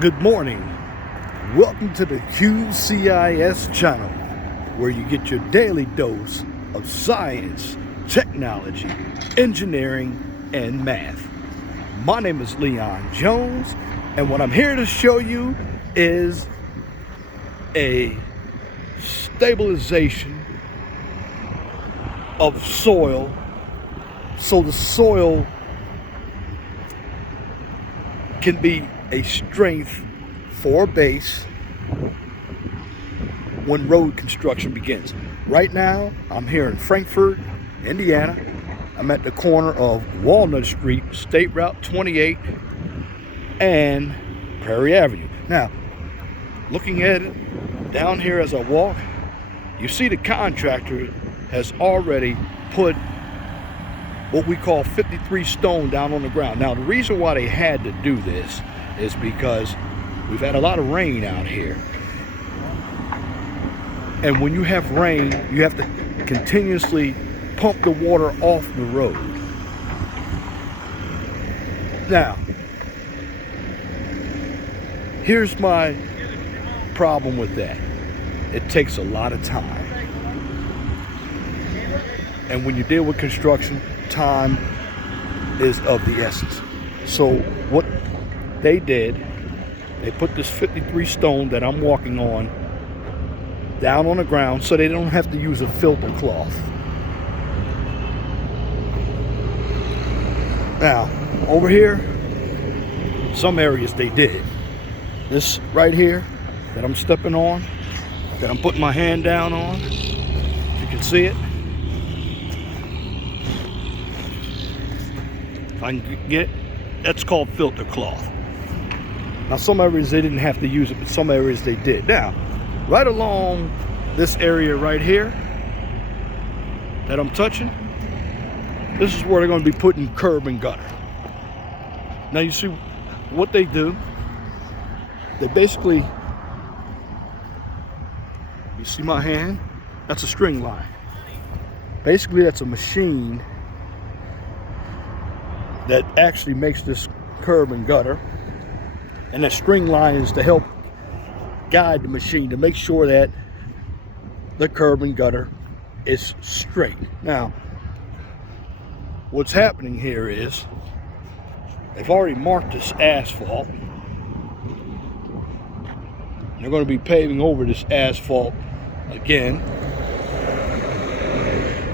Good morning. Welcome to the QCIS channel, where you get your daily dose of science, technology, engineering, and math. My name is Leon Jones, and what I'm here to show you is a stabilization of soil, so the soil can be a strength for a base when road construction begins. Right now, I'm here in Frankfort, Indiana. I'm at the corner of Walnut Street, State Route 28, and Prairie Avenue. Now, looking at it down here as I walk, you see the contractor has already put what we call 53 stone down on the ground. Now, the reason why they had to do this is because we've had a lot of rain out here. And when you have rain, you have to continuously pump the water off the road. Now, here's my problem with that. It takes a lot of time. And when you deal with construction, time is of the essence. So what they did, they put this 53 stone that I'm walking on down on the ground so they don't have to use a filter cloth. Now, over here, some areas they did. This right here that I'm stepping on, that I'm putting my hand down on, if you can see it. If I can get, that's called filter cloth. Now, some areas they didn't have to use it, but some areas they did. Now, right along this area right here that I'm touching, this is where they're going to be putting curb and gutter. Now, you see what they do. They basically, you see my hand? That's a string line. Basically, that's a machine that actually makes this curb and gutter. And that string line is to help guide the machine to make sure that the curb and gutter is straight. Now, what's happening here is they've already marked this asphalt. They're going to be paving over this asphalt again.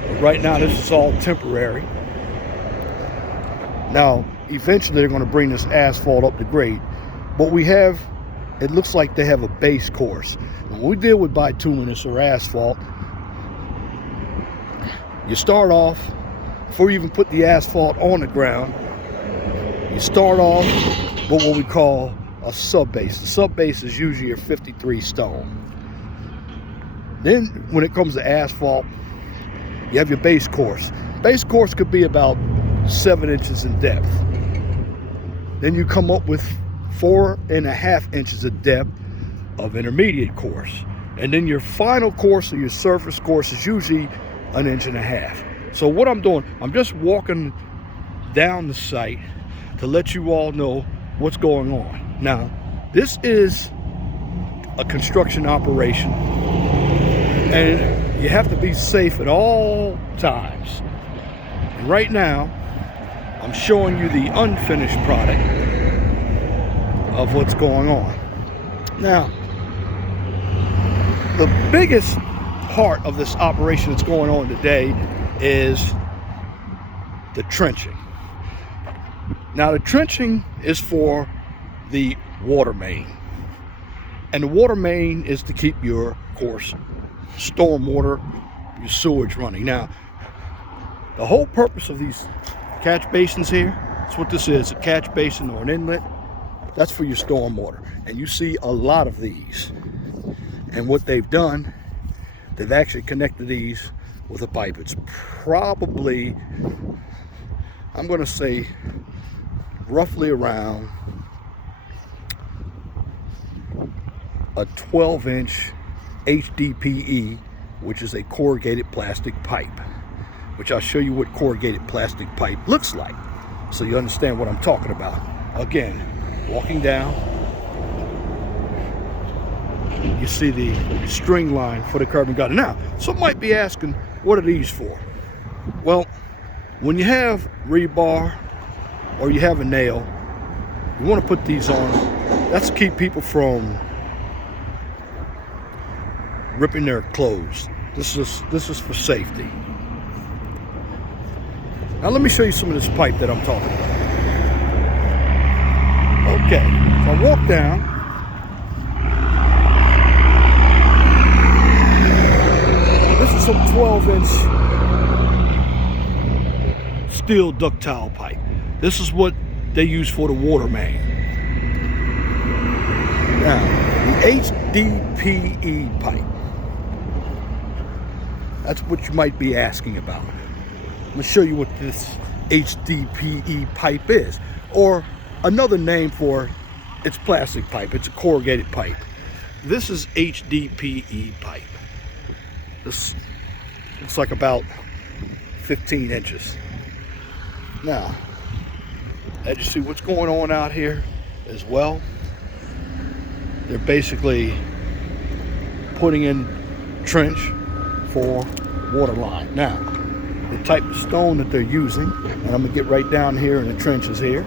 But right now, this is all temporary. Now, eventually they're going to bring this asphalt up to grade. But we have, it looks like they have a base course. When we deal with bituminous or asphalt, you start off, before you even put the asphalt on the ground, you start off with what we call a sub-base. The sub-base is usually a 53 stone. Then when it comes to asphalt, you have your base course. Base course could be about 7 inches in depth. Then you come up with 4.5 inches of depth of intermediate course. And then your final course or your surface course is usually 1.5 inches. So what I'm doing, I'm just walking down the site to let you all know what's going on. Now, this is a construction operation, and you have to be safe at all times. And right now, I'm showing you the unfinished product of what's going on. Now, the biggest part of this operation that's going on today is the trenching. Now, the trenching is for the water main. And the water main is to keep your, of course, stormwater, your sewage running. Now, the whole purpose of these catch basins here, that's what this is, a catch basin or an inlet. That's for your stormwater. And you see a lot of these. And what they've done, they've actually connected these with a pipe. It's probably, I'm going to say, roughly around a 12-inch HDPE, which is a corrugated plastic pipe, which I'll show you what corrugated plastic pipe looks like so you understand what I'm talking about. Again, walking down, you see the string line for the carbon gutter. Now, some might be asking, what are these for? Well, when you have rebar or you have a nail, you want to put these on. That's to keep people from ripping their clothes. This is for safety. Now let me show you some of this pipe that I'm talking about. Okay, so I walk down. This is some 12-inch steel ductile pipe. This is what they use for the Watermain. Now, the HDPE pipe. That's what you might be asking about. I'm going to show you what this HDPE pipe is. Or another name for it's plastic pipe. It's a corrugated pipe. This is HDPE pipe. This looks like about 15 inches. Now, as you see what's going on out here as well, they're basically putting in trench for water line. Now, the type of stone that they're using, and I'm gonna get right down here in the trenches here.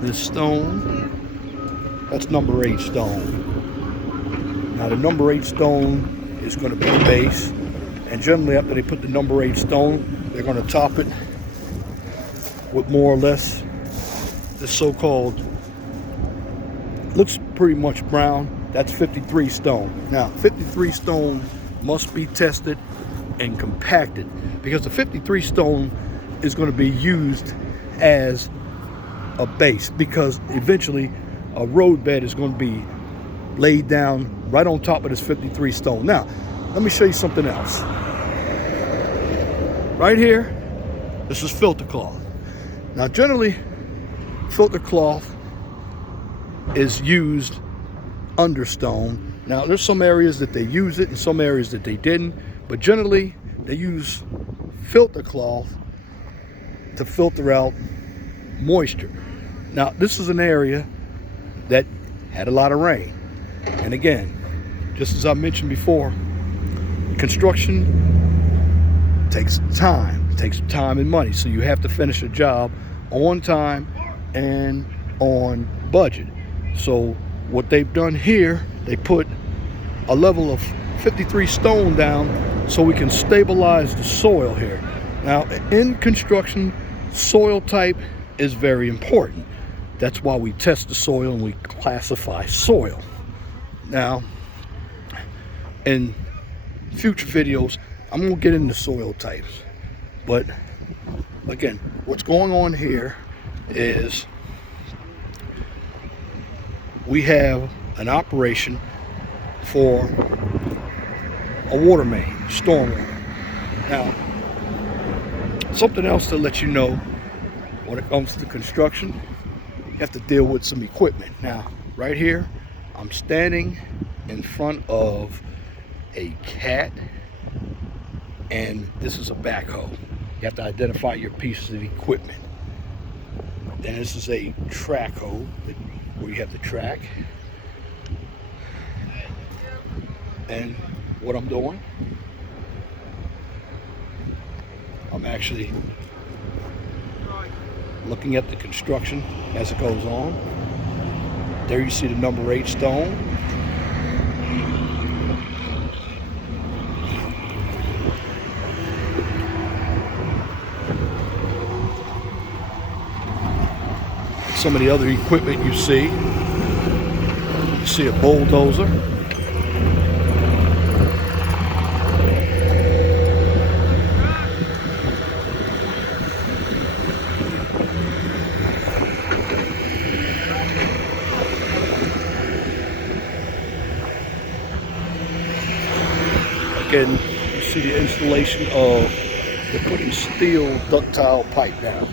This stone, that's number 8 stone. Now the number 8 stone is gonna be the base, and generally after they put the number 8 stone, they're gonna top it with more or less the so-called, looks pretty much brown, that's 53 stone. Now 53 stone must be tested and compacted because the 53 stone is going to be used as a base, because eventually a road bed is going to be laid down right on top of this 53 stone. Now let me show you something else. Right here, this is filter cloth. Now generally filter cloth is used under stone. Now there's some areas that they use it and some areas that they didn't, but generally they use filter cloth to filter out moisture. Now this is an area that had a lot of rain, and again, just as I mentioned before, construction takes time and money, so you have to finish a job on time and on budget. So what they've done here, they put a level of 53 stone down so we can stabilize the soil here. Now in construction, soil type is very important. That's why we test the soil and we classify soil. Now in future videos, I'm going to get into soil types, but again, what's going on here is we have an operation for a water main, stormwater. Now, something else to let you know when it comes to construction, you have to deal with some equipment. Now, right here, I'm standing in front of a cat, and this is a backhoe. You have to identify your pieces of equipment. Then this is a track hoe where you have the track. And what I'm doing, I'm actually looking at the construction as it goes on. There you see the number 8 stone. Some of the other equipment you see a bulldozer. Again, you see the installation of, they're putting steel ductile pipe down.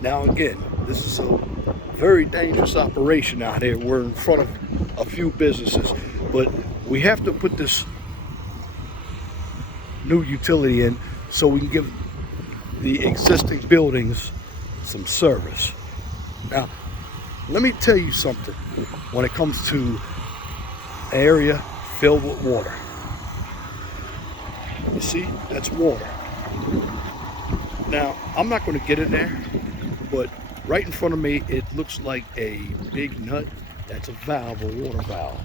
Now again, this is a very dangerous operation out here. We're in front of a few businesses, but we have to put this new utility in so we can give the existing buildings some service. Now, let me tell you something when it comes to an area filled with water. You see, that's water. Now, I'm not going to get in there, but right in front of me, it looks like a big nut. That's a valve, a water valve.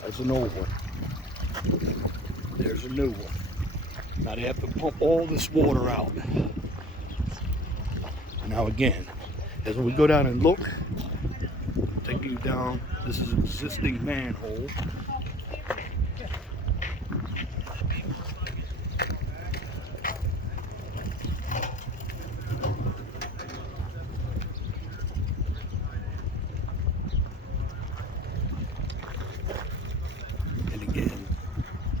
That's an old one. There's a new one. Now they have to pump all this water out. Now again, as we go down and look, take you down, this is an existing manhole. And again,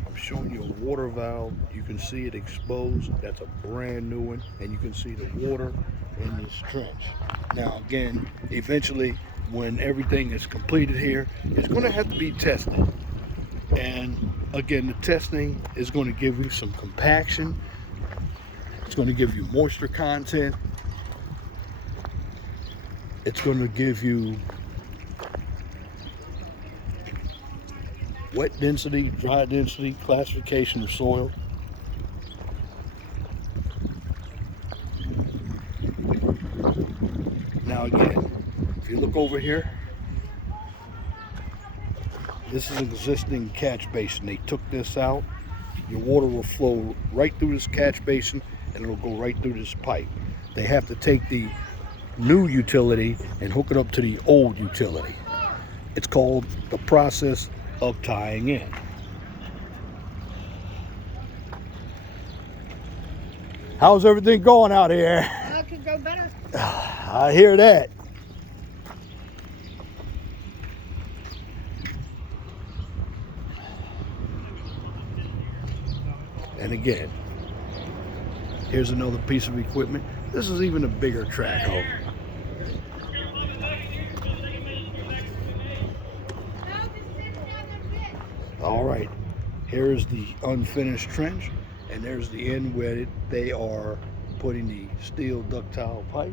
I'm showing you a water valve. You can see it exposed. That's a brand new one. And you can see the water in this trench. Now again, eventually when everything is completed here, it's going to have to be tested. And again, the testing is going to give you some compaction. It's going to give you moisture content. It's going to give you wet density, dry density, classification of soil. Now again, if you look over here, this is an existing catch basin. They took this out. Your water will flow right through this catch basin and it'll go right through this pipe. They have to take the new utility and hook it up to the old utility. It's called the process of tying in. How's everything going out here? It could go better. I hear that. And again, here's another piece of equipment. This is even a bigger track hole. All right, here's the unfinished trench, and there's the end where they are putting the steel ductile pipe.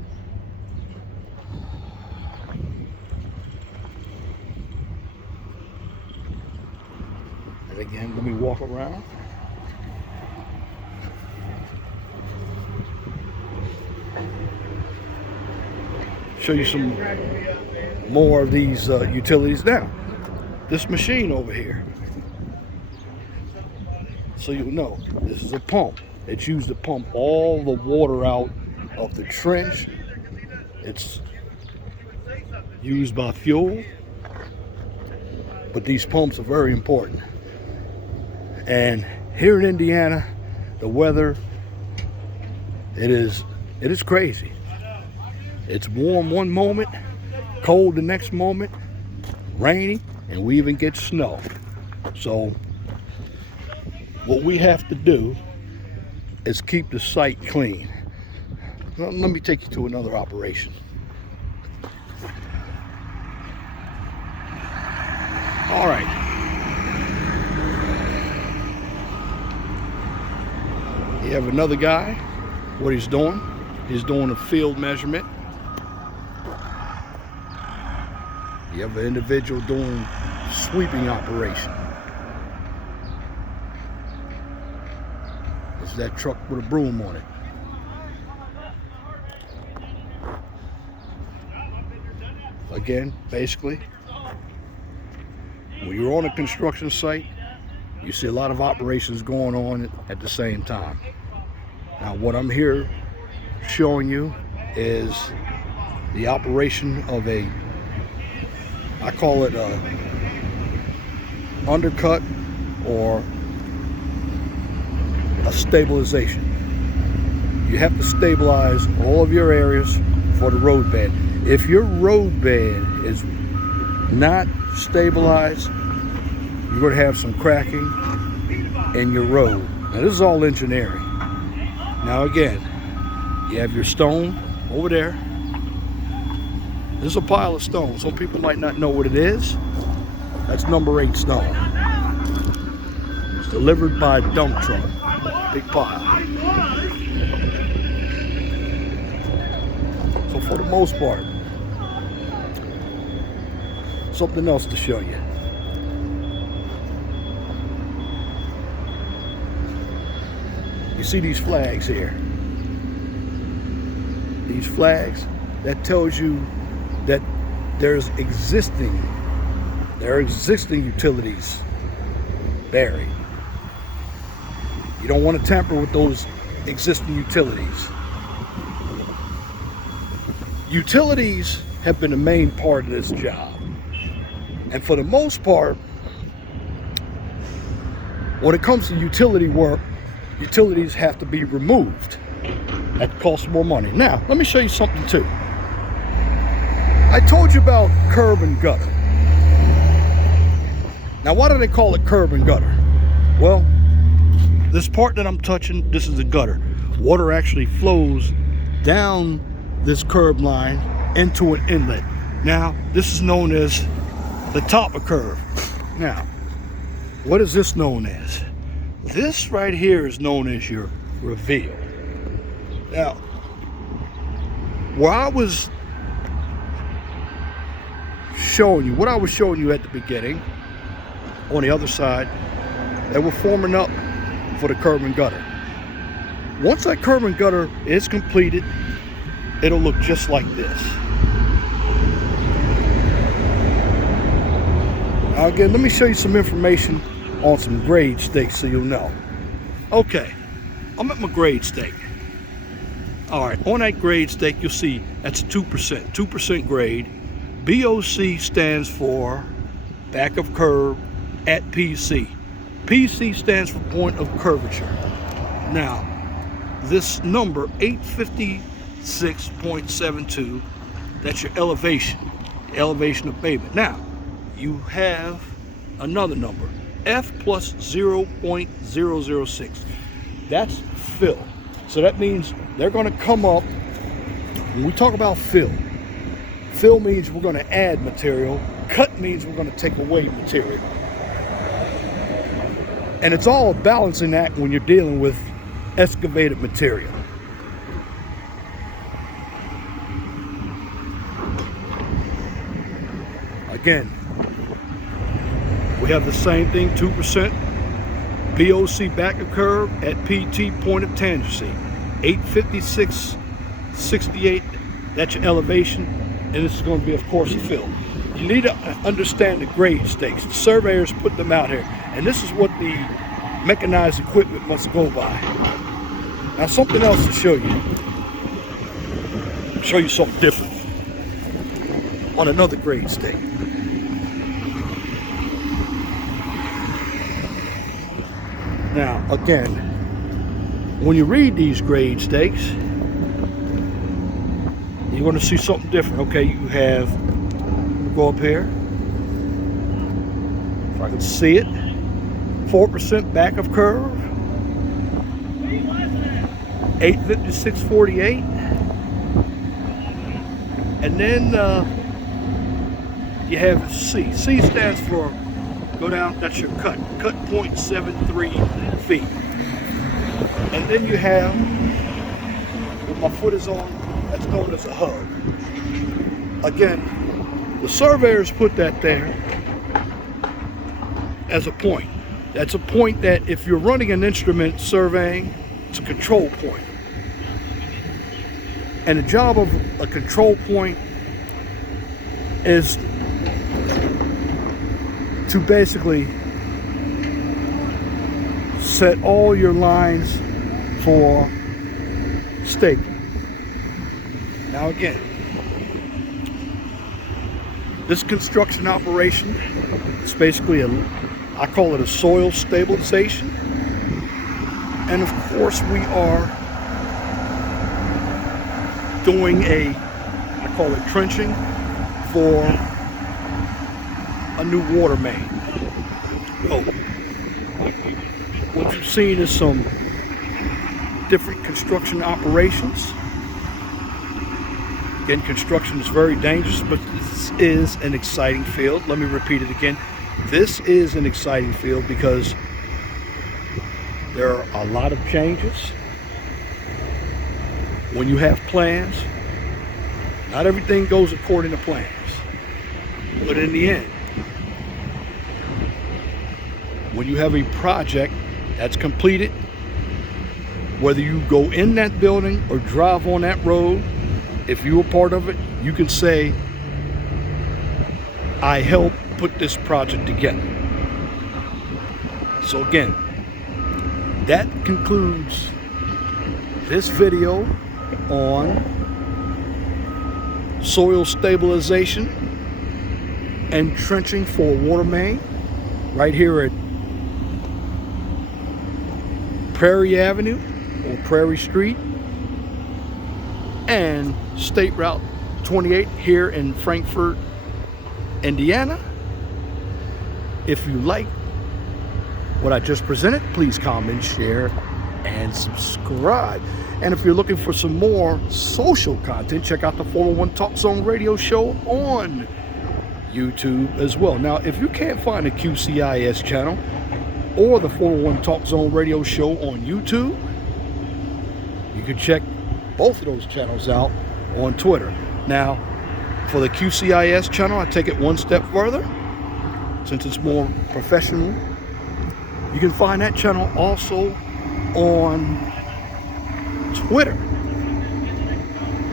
And again, let me walk around. Show you some more of these utilities. Now, this machine over here, so you'll know, this is a pump. It's used to pump all the water out of the trench. It's used by fuel, but these pumps are very important. And here in Indiana, the weather, it is crazy. It's warm one moment, cold the next moment, rainy, and we even get snow. So what we have to do is keep the site clean. Well, let me take you to another operation. All right. You have another guy. What he's doing a field measurement. You have an individual doing sweeping operation. It's that truck with a broom on it. Again, basically, when you're on a construction site, you see a lot of operations going on at the same time. Now, what I'm here showing you is the operation of I call it a undercut or a stabilization. You have to stabilize all of your areas for the road bed. If your road bed is not stabilized, you're going to have some cracking in your road. Now, this is all engineering. Now again, you have your stone over there. This is a pile of stone. Some people might not know what it is. That's number 8 stone. delivered by a dump truck. Big pile. So for the most part, something else to show you. You see these flags here? These flags, that tells you that there are existing utilities buried. You don't want to tamper with those existing utilities. Utilities have been the main part of this job. And for the most part, when it comes to utility work, utilities have to be removed. That costs more money. Now, let me show you something too. I told you about curb and gutter. Now, why do they call it curb and gutter? Well, this part that I'm touching, this is the gutter. Water actually flows down this curb line into an inlet. Now, this is known as the topper curve. Now, what is this known as? This right here is known as your reveal. Now, what I was showing you at the beginning, on the other side, they were forming up for the curb and gutter. Once that curb and gutter is completed, it'll look just like this. Now again, let me show you some information on some grade stakes so you'll know. Okay, I'm at my grade stake. Alright, on that grade stake you'll see that's 2% grade. BOC stands for back of curve at PC. PC stands for point of curvature. Now, this number 856.72, that's your elevation of pavement. Now, you have another number, F plus 0.006. That's fill. So that means they're going to come up, when we talk about fill means we're going to add material, cut means we're going to take away material. And it's all a balancing act when you're dealing with excavated material. Again, we have the same thing, 2%. BOC back of curve at PT point of tangency. 856.68, that's your elevation. And this is going to be, of course, a fill. You need to understand the grade stakes. The surveyors put them out here. And this is what the mechanized equipment must go by. Now, something else to show you. Show you something different on another grade stake. Now, again, when you read these grade stakes, you're going to see something different. Okay, you have, go up here, if I can see it, 4% back of curve, 856.48, and then you have C. C stands for, go down, that's your cut 0.73 feet. And then you have, what my foot is on, that's known as a hub. Again, the surveyors put that there as a point. That's a point that if you're running an instrument surveying, it's a control point. And the job of a control point is to basically set all your lines for staking. Now again, this construction operation is basically I call it a soil stabilization. And of course we are doing I call it trenching for a new water main. So, what you've seen is some different construction operations. Again, construction is very dangerous, but this is an exciting field. Let me repeat it again. This is an exciting field because There are a lot of changes. When you have plans, not everything goes according to plans. But in the end, when you have a project that's completed, whether you go in that building or drive on that road, if you were part of it, you can say, I helped put this project together. So again, that concludes this video on soil stabilization and trenching for Watermain right here at Prairie Avenue or Prairie Street and State Route 28 here in Frankfort, Indiana. If you like what I just presented, please comment, share, and subscribe. And if you're looking for some more social content, check out the 401 Talk Zone radio show on YouTube as well. Now, if you can't find the QCIS channel or the 401 Talk Zone radio show on YouTube, you can check both of those channels out on Twitter. Now, for the QCIS channel, I take it one step further. Since it's more professional, you can find that channel also on Twitter.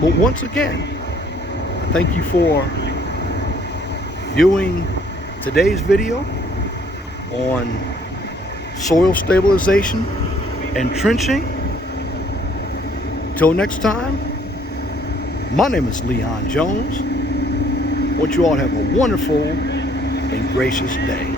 But once again, I thank you for viewing today's video on soil stabilization and trenching. Till next time, my name is Leon Jones. I want you all to have a wonderful and gracious day.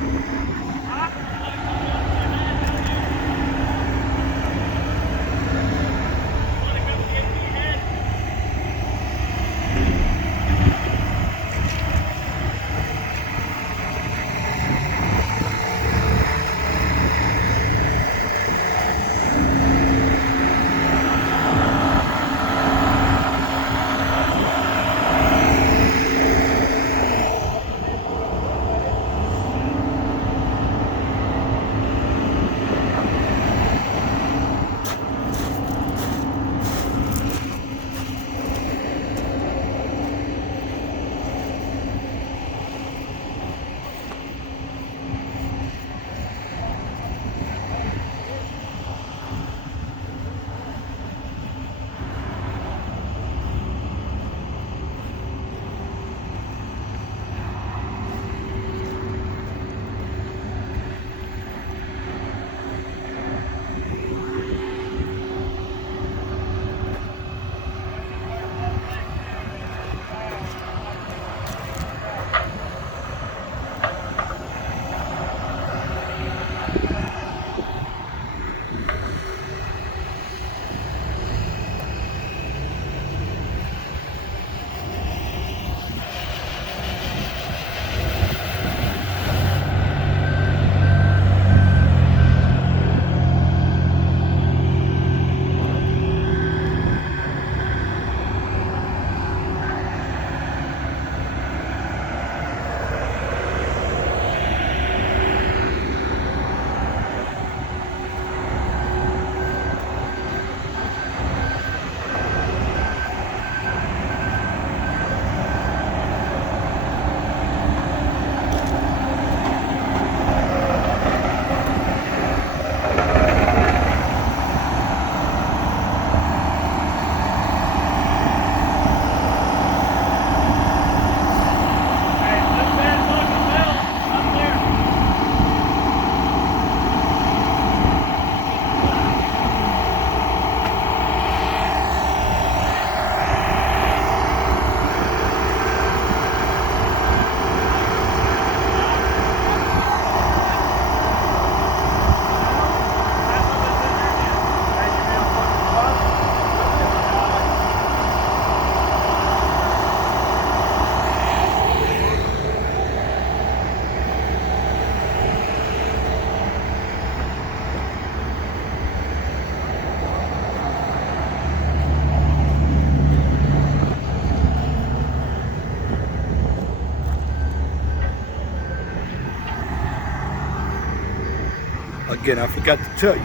Again, I forgot to tell you,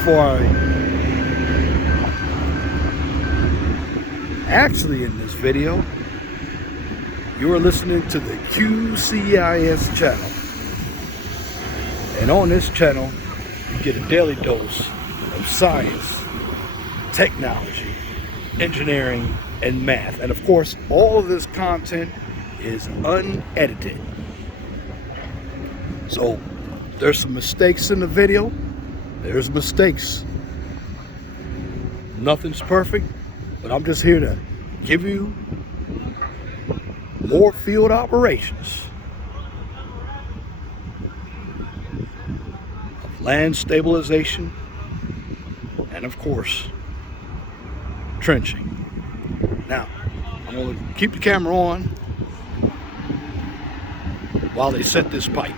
before I actually in this video, you are listening to the QCIS channel. And on this channel, you get a daily dose of science, technology, engineering, and math. And of course, all of this content is unedited. So there's some mistakes in the video. There's mistakes. Nothing's perfect, but I'm just here to give you more field operations of land stabilization and, of course, trenching. Now, I'm going to keep the camera on while they set this pipe.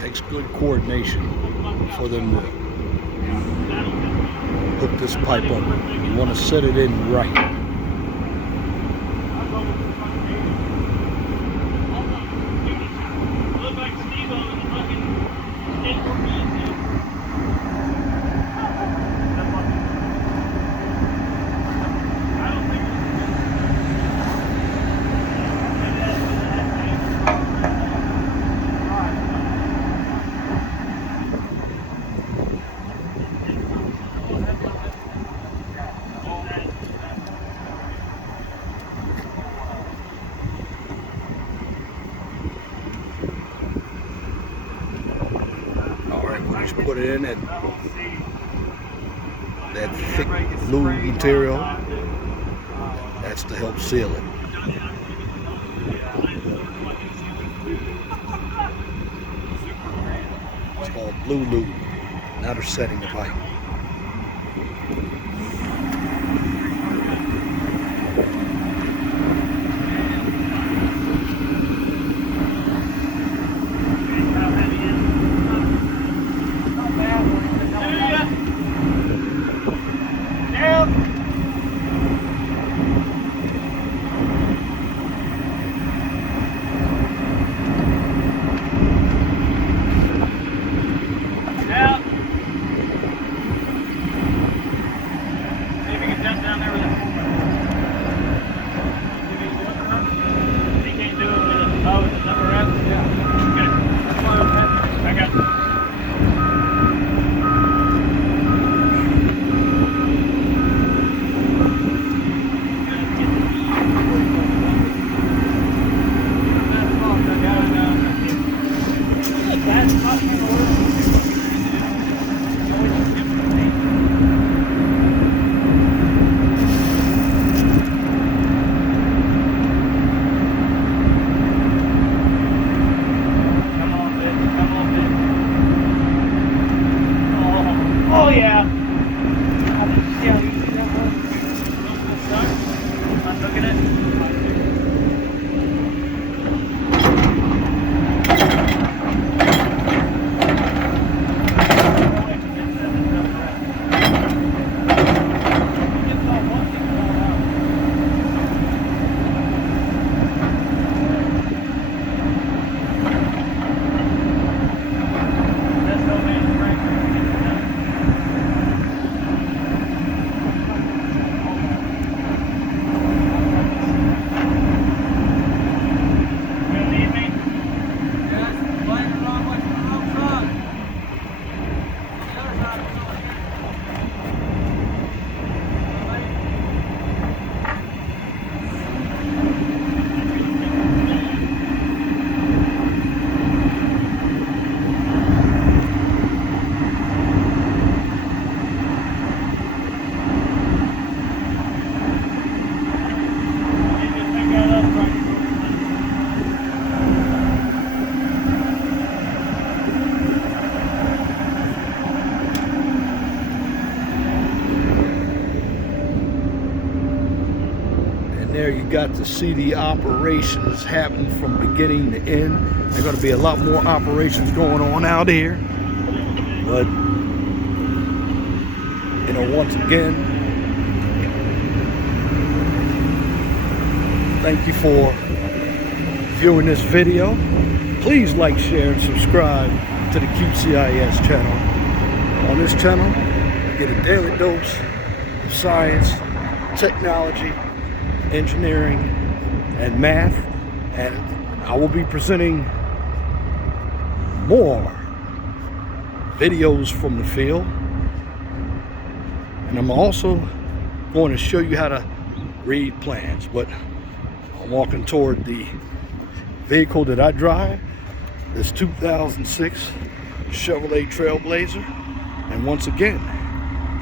Takes good coordination for them to hook this pipe up. You want to set it in right. Put it in that thick blue material. That's to help seal it. It's called blue lube. Now they're setting the pipe. got to see the operations happen from beginning to end. There's going to be a lot more operations going on out here. But, you know, once again, thank you for viewing this video. Please like, share, and subscribe to the QCIS channel. On this channel, you get a daily dose of science, technology, engineering, and math. And I will be presenting more videos from the field. And I'm also going to show you how to read plans. But I'm walking toward the vehicle that I drive, this 2006 Chevrolet Trailblazer. And once again,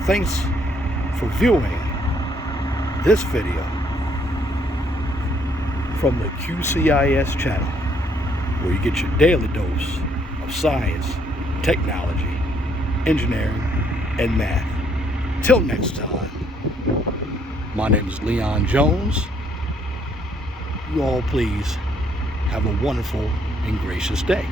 thanks for viewing this video from the QCIS channel, where you get your daily dose of science, technology, engineering, and math. Till next time, my name is Leon Jones. You all please have a wonderful and gracious day.